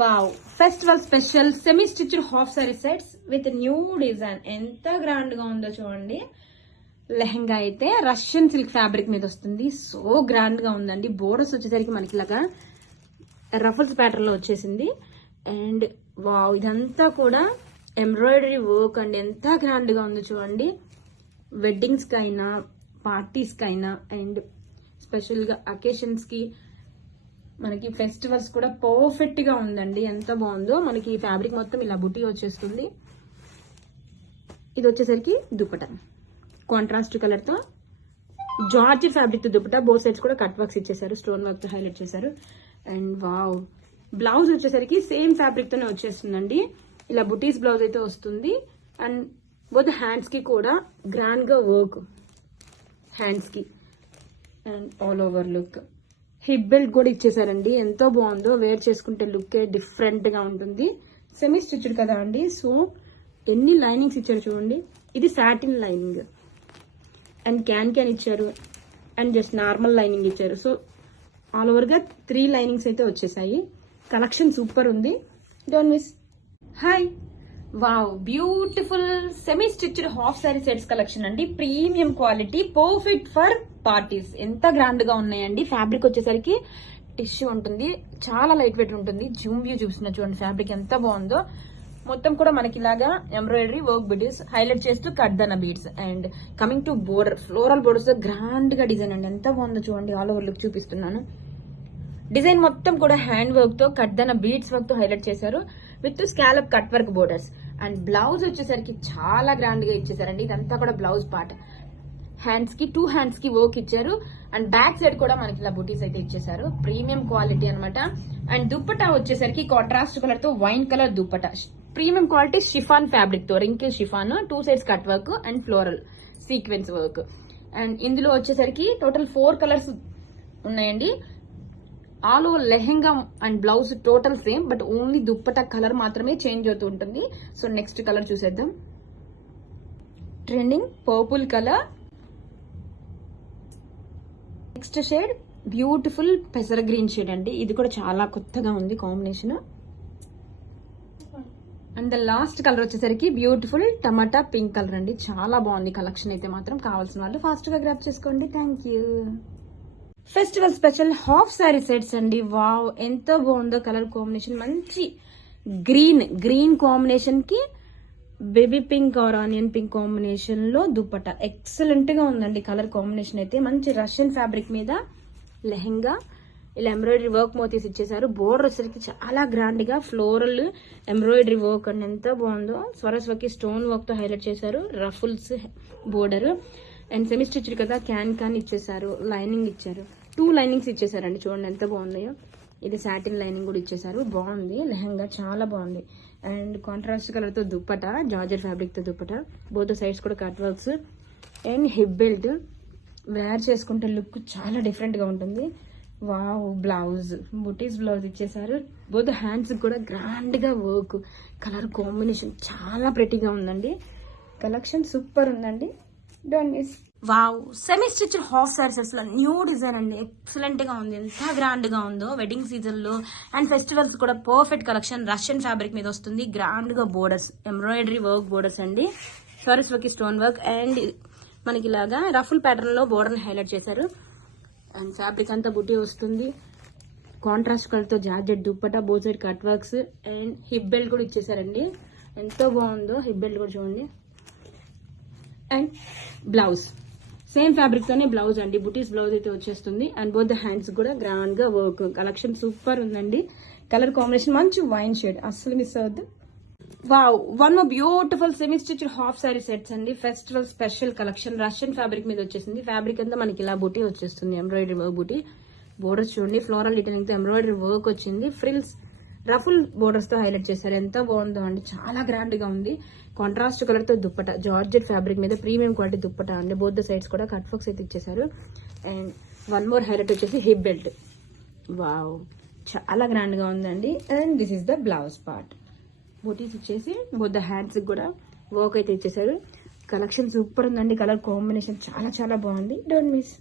Wow, festival special semi stitched half sari sets with new design. ఎంత grand గా ఉందో చూడండి. లెహంగా అయితే రష్యన్ సిల్క్ ఫ్యాబ్రిక్ మీద వస్తుంది. సో గ్రాండ్ గా ఉందండి. బోర్డర్స్ వచ్చేసరికి మనకి ఇలాగా రఫల్స్ ప్యాటర్న్ లో వచ్చేసింది. అండ్ వావ్, ఇదంతా కూడా ఎంబ్రాయిడరీ వర్క్ అండి. ఎంత గ్రాండ్ గా ఉందో చూడండి. వెడ్డింగ్స్ కి అయినా, పార్టీస్ కి అయినా, అండ్ స్పెషల్ గా అకేషన్స్ కి, మనకి ఫెస్టివల్స్ కూడా పర్ఫెక్ట్ గా ఉందండి. ఎంత బాగుందో. మనకి ఈ ఫ్యాబ్రిక్ మొత్తం ఇలా బుటీ వచ్చేస్తుంది. ఇది వచ్చేసరికి దుపట్టా కాంట్రాస్ట్ కలర్ తో జార్జ్ ఫ్యాబ్రిక్ తో దుపట్టా. బోత్ సైడ్స్ కూడా కట్ వర్క్స్ ఇచ్చేసారు, స్టోన్ వర్క్ తో హైలైట్ చేశారు. అండ్ వావ్, బ్లౌజ్ వచ్చేసరికి సేమ్ ఫ్యాబ్రిక్ తోనే వచ్చేస్తుందండి. ఇలా బుటీస్ బ్లౌజ్ అయితే వస్తుంది. అండ్ బోత్ హ్యాండ్స్ కి కూడా గ్రాండ్ గా వర్క్, హ్యాండ్స్ కి. And all over look. Hip belt కూడా ఇచ్చేసారండి. ఎంతో బాగుందో. వేర్ చేసుకుంటే లుక్ డిఫరెంట్ గా ఉంటుంది. సెమీ స్టిచ్డ్ కదా అండి. సో ఎన్ని లైనింగ్స్ ఇచ్చారు చూడండి. ఇది సాటిన్ లైనింగ్ అండ్ క్యాన్ ఇచ్చారు. అండ్ జస్ట్ నార్మల్ లైనింగ్ ఇచ్చారు. సో ఆల్ ఓవర్ గా 3 లైనింగ్స్ అయితే వచ్చేసాయి. కలెక్షన్ సూపర్ ఉంది. Don't miss. Hi, wow, beautiful semi stitched half sari sets collection అండి. Premium quality, perfect for parties. ఎంత గ్రాండ్ గా ఉన్నాయండి. ఫ్యాబ్రిక్ వచ్చేసరికి టిష్యూ ఉంటుంది, చాలా లైట్ వెయిట్ ఉంటుంది. జూమ్ వ్యూ చూస్తున్నా చూడండి. ఫ్యాబ్రిక్ ఎంత బాగుందో. మొత్తం కూడా మనకి ఇలాగా ఎంబ్రాయిడరీ వర్క్ బీడ్స్ హైలైట్ చేస్తూ కడ్దన beads. And coming to border, floral borders grand గా డిజైన్ అండి. ఎంత బాగుందో చూడండి. ఆల్ ఓవర్ లుక్ చూపిస్తున్నాను. డిజైన్ మొత్తం కూడా హ్యాండ్ వర్క్ తో కడ్దన బీడ్స్ వర్క్ తో హైలైట్ చేశారు with scallop cut work borders. And blouse వచ్చేసరికి చాలా గ్రాండ్ గా ఇచ్చేసారండి. ఇదంతా కూడా బ్లౌజ్ పార్ట్. హ్యాండ్స్ కి 2 హ్యాండ్స్ కి వర్క్ ఇచ్చారు. అండ్ బ్యాక్ సైడ్ కూడా మనకి ఇలా బుటీస్ అయితే ఇచ్చేసారు. ప్రీమియం క్వాలిటీ అనమాట. అండ్ దుప్పటా వచ్చేసరికి కాంట్రాస్ట్ కలర్ తో wine colour dupatta. Premium quality chiffon fabric తో, wrinkle chiffon, 2 sides cut work and floral sequence work. And ఇందులో వచ్చేసరికి టోటల్ 4 కలర్స్ ఉన్నాయండి. All over lehenga and blouse total same, but only dupatta colour మాత్రమే change అవుతూ ఉంటుంది. So next colour చూసేద్దాం. Trending purple colour. Next shade beautiful పెసర green shade అండి. ఇది కూడా చాలా కొత్తగా ఉంది combination. And the last colour వచ్చేసరికి బ్యూటిఫుల్ టమాటా పింక్ కలర్ అండి. చాలా బాగుంది కలెక్షన్ అయితే మాత్రం. కావాల్సిన వాళ్ళు ఫాస్ట్ గా గ్రాప్ చేసుకోండి. Thank you. Festival special half sari sets అండి. వావ్, ఎంతో బాగుందో కలర్ కాంబినేషన్. మంచి గ్రీన్ కాంబినేషన్ కి baby pink are onion pink combination లో దుపట్టా. ఎక్సలెంట్ గా ఉందండి కలర్ కాంబినేషన్ అయితే. మంచి రష్యన్ ఫ్యాబ్రిక్ మీద లెహెంగా. ఇలా ఎంబ్రాయిడరీ వర్క్ మోతీస్ ఇచ్చేసారు. బోర్డర్ వచ్చేసరికి చాలా గ్రాండ్ గా ఫ్లోరల్ ఎంబ్రాయిడరీ వర్క్ అండి. ఎంత బాగుందో. స్వరస్వకి స్టోన్ వర్క్ తో హైలైట్ చేశారు. Ruffles border. And semi stitched కదా, క్యాన్ ఇచ్చేసారు. లైనింగ్ ఇచ్చారు. 2 లైనింగ్స్ ఇచ్చేసారండి. చూడండి ఎంత బాగున్నాయో. ఇది సాటిన్ లైనింగ్ కూడా ఇచ్చేసారు. బాగుంది లెహంగా, చాలా బాగుంది. అండ్ కాంట్రాస్ట్ కలర్ తో దుప్పటా, జార్జెట్ ఫ్యాబ్రిక్ తో దుప్పటా. బోత్ సైడ్స్ కూడా cut works. And hip belt. Wear చేసుకుంటే లుక్ చాలా డిఫరెంట్ గా ఉంటుంది. వావ్, బ్లౌజ్ బుటీస్ బ్లౌజ్ ఇచ్చేసారు. బోత్ హ్యాండ్స్ కూడా గ్రాండ్ గా వర్క్. కలర్ కాంబినేషన్ చాలా ప్రెటీగా ఉందండి. కలెక్షన్ సూపర్ ఉందండి. Don't miss. Wow, semi stitched half sari sets లో న్యూ డిజైన్ అండి. ఎక్సలెంట్ గా ఉంది. ఎంత గ్రాండ్ గా ఉందో. వెడ్డింగ్ సీజన్ లో అండ్ ఫెస్టివల్స్ కూడా పర్ఫెక్ట్ కలెక్షన్. రష్యన్ ఫ్యాబ్రిక్ మీద వస్తుంది. గ్రాండ్ గా బోర్డర్స్, ఎంబ్రాయిడరీ వర్క్ బోర్డర్స్ అండి. సరస్వకి స్టోన్ వర్క్. అండ్ మనకి ఇలాగా రఫుల్ ప్యాటర్న్ లో బోర్డర్ హైలైట్ చేశారు. అండ్ ఫ్యాబ్రిక్ అంతా బుట్టి వస్తుంది. కాంట్రాస్ట్ కలర్ తో georgette dupatta, both side cut works. And hip belt కూడా ఇచ్చేసారండి. ఎంతో బాగుందో. హిప్ బెల్ట్ కూడా చూడండి. అండ్ బ్లౌజ్ సేమ్ ఫ్యాబ్రిక్ తోనే బ్లౌజ్ అండి. బుటీస్ బ్లౌజ్ అయితే వచ్చేస్తుంది. అండ్ బోత్ ద హ్యాండ్స్ కూడా గ్రాండ్ గా వర్క్. కలెక్షన్ సూపర్ ఉందండి. కలర్ కాంబినేషన్ మంచి వైన్ షేడ్, అస్సలు మిస్ అవద్దు. Wow, one more beautiful semi stitched half sari sets అండి. Festival special collection. Russian fabric మీద వచ్చేసింది. ఫ్యాబ్రిక్ అంతా మనకి ఇలా బుటీ వచ్చేస్తుంది. ఎంబ్రాయిడరీ వర్క్ బుటీ. బోర్డర్స్ చూడండి. ఫ్లోరల్ డీటెయిలింగ్ తో ఎంబ్రాయిడరీ వర్క్ వచ్చింది. ఫ్రిల్స్ రఫుల్ బోర్డర్స్ తో హైలైట్ చేశారు. ఎంత బాగుందో అండి. చాలా గ్రాండ్ గా ఉంది. కాంట్రాస్ట్ కలర్ తో దుప్పటా, జార్జెట్ ఫ్యాబ్రిక్ మీద ప్రీమియం క్వాలిటీ దుప్పటా అండి. బోత్ ద సైడ్స్ కూడా కట్ వర్క్స్ అయితే ఇచ్చేసారు. అండ్ వన్ మోర్ హైలైట్ వచ్చేసి హిప్ బెల్ట్. వావ్, చాలా గ్రాండ్ గా ఉందండి. And this is the blouse part. Buttis ఇచ్చేసి బోత్ ద హ్యాండ్స్ కూడా వర్క్ అయితే ఇచ్చేసారు. కలెక్షన్ సూపర్ ఉందండి. కలర్ కాంబినేషన్ చాలా చాలా బాగుంది. Don't miss.